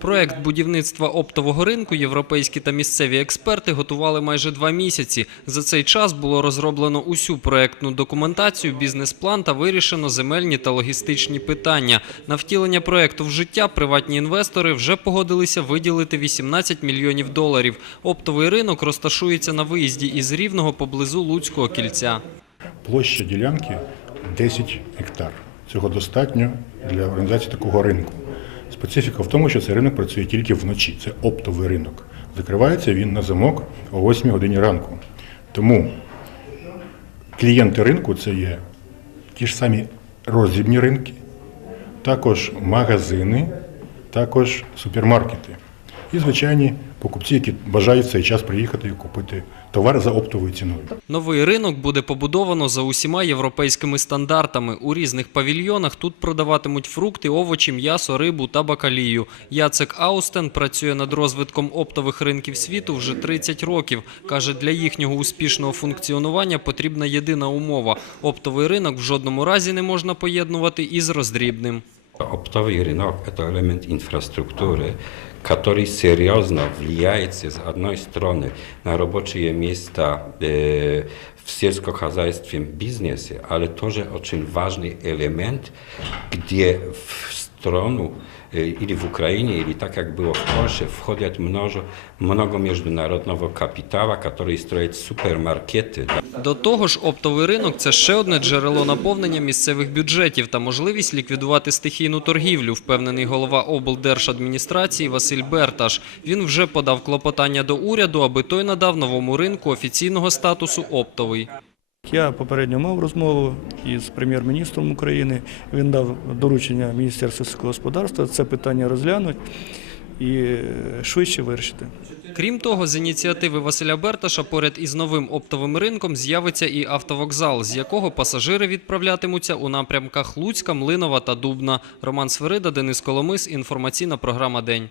Проект будівництва оптового ринку європейські та місцеві експерти готували майже два місяці. За цей час було розроблено усю проектну документацію, бізнес-план та вирішено земельні та логістичні питання. На втілення проекту в життя приватні інвестори вже погодилися виділити 18 мільйонів доларів. Оптовий ринок розташується на виїзді із Рівного поблизу Луцького кільця. Площа ділянки 10 гектар. Цього достатньо для організації такого ринку. Специфіка в тому, що цей ринок працює тільки вночі. Це оптовий ринок. Закривається він на замок о 8 годині ранку. Тому клієнти ринку це є ті ж самі роздрібні ринки, також магазини, також супермаркети І звичайні покупці, які бажають в цей час приїхати і купити товар за оптовою ціною. Новий ринок буде побудовано за усіма європейськими стандартами. У різних павільйонах тут продаватимуть фрукти, овочі, м'ясо, рибу та бакалію. Яцек Аустен працює над розвитком оптових ринків світу вже 30 років. Каже, для їхнього успішного функціонування потрібна єдина умова – оптовий ринок в жодному разі не можна поєднувати із роздрібним. Оптовый рынок – это элемент инфраструктуры, который серьезно влияет, с одной стороны, на рабочие места э, в сельскохозяйственном бизнесе, але тоже очень важный элемент, где в страну э, или в Украине, или так как было в Польше, входят много, много международного капитала, который строит супермаркеты, До того ж, оптовий ринок – це ще одне джерело наповнення місцевих бюджетів та можливість ліквідувати стихійну торгівлю, впевнений голова облдержадміністрації Василь Берташ. Він вже подав клопотання до уряду, аби той надав новому ринку офіційного статусу оптовий. Я попередньо мав розмову із прем'єр-міністром України. Він дав доручення Міністерству сільського господарства це питання розглянути і е, швидше вирішити. Крім того, з ініціативи Василя Берташа поряд із новим оптовим ринком з'явиться і автовокзал, з якого пасажири відправлятимуться у напрямках Луцька, Млинова та Дубна. Роман Свирида, Денис Коломис, інформаційна програма «День».